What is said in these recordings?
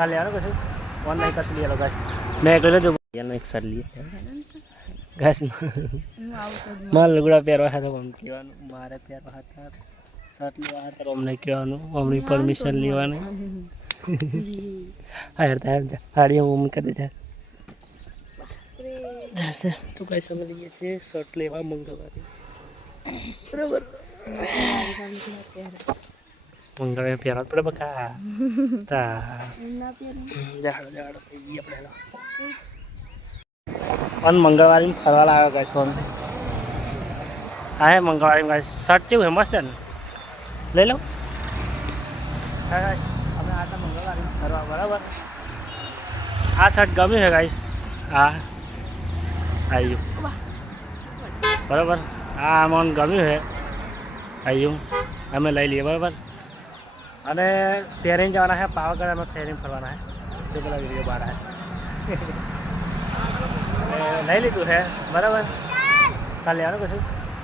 કાલે લેવાનું કશું ઓનલાઈન કશું લઈ લો ગાઈસ મેં કહ્યું હતું એનો એક શર્ટ લઈએ ગાઈસ હું આવતો જ મારે લુગડા પહેરવા હતા અમને કહેવાનું મારે પહેરવા હતા શર્ટ લેવા હતા અમને કહેવાનું અમની પરમિશન લેવાની હા યાર તાર હાડી મમ્મી કરી જા તું કઈ સમય લઈએ છીએ શર્ટ લેવા મંગળવારે બરાબર મંગળવારે પહેરવા જ પડે બકા તા જાડો જાડો થઈ ગઈ આપણે પણ મંગળવારે ફરવા લાવ્યો ગાય સોન હા હે મંગળવારે ગાઈસ શર્ટ કેવું હે મસ્ત હે ને લઈ લઉં હા અમે આટલા મંગળવારે ફરવા બરાબર આ શર્ટ ગમ્યું છે ગાઈસ હા આવ્યું બરાબર આ મને ગમ્યું છે આવ્યું અમે લઈ લઈએ બરાબર અને ફેરીને જવાના છે પાવાગઢ અમે ફેરીને ફરવાના છે. તે પેલા વીડિયો બહાર લઈ લીધું છે બરાબર? કાલે લેવાનું કશું?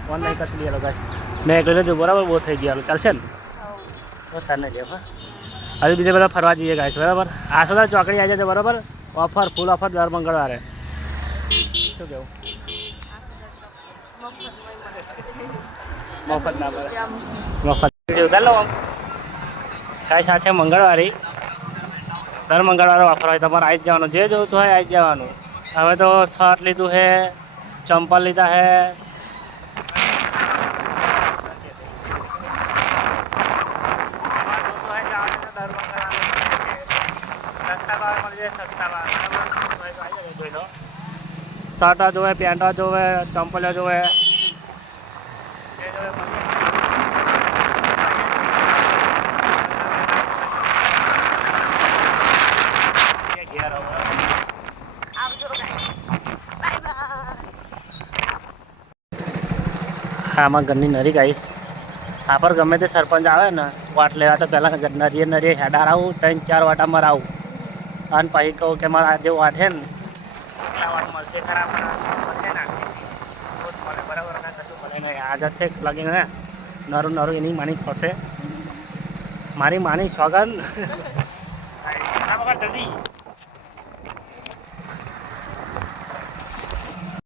ઓનલાઈન કશું લઈ ગાઈસ મેં કહ્યું લીધું બરાબર? બહુ થઈ ગયા ચાલશે ને? બહુ તને લેવા હવે બીજા બધા ફરવા જઈએ ગાઈસ બરાબર? આસોદા ચોકડી આવી જશે બરાબર? ઓફર ફૂલ ઓફર દર મંગળવારે. શું કેવું? મફત. ના પડે મફત. ઉતાર લો આમ કાંઈ સાથે મંગળવારે. દર મંગળવારે ઓફર હોય, તમારે આવી જ જવાનું. જે જોતું હોય આવી જ જવાનું. હવે તો શર્ટ લીધું છે ચંપલ લીધા છે શર્ટો જોવે પેન્ટો જોવે, ચંપલો જોવે જે જોવે મળી જાય. ઘેર આવો, બરાબર? આવજો ગાઈસ બાય બાય હા આમાં ઘરની નરી ગાઈશ આ પર ગમે તે સરપંચ આવે ને, વાટ લેવા તો પહેલાં નરીએ નરીએ હેડાર આવું, ત્રણ ચાર વાટા મારે આવું. અને પછી કહું કે મારા આજે વાટ છે ને, એટલા વાટ મળશે ખરા મળે, બરાબર? કશું મળે નહીં. આ જથે લાગીને નરું નરું એની માની ફસે મારી માની જલ્દી.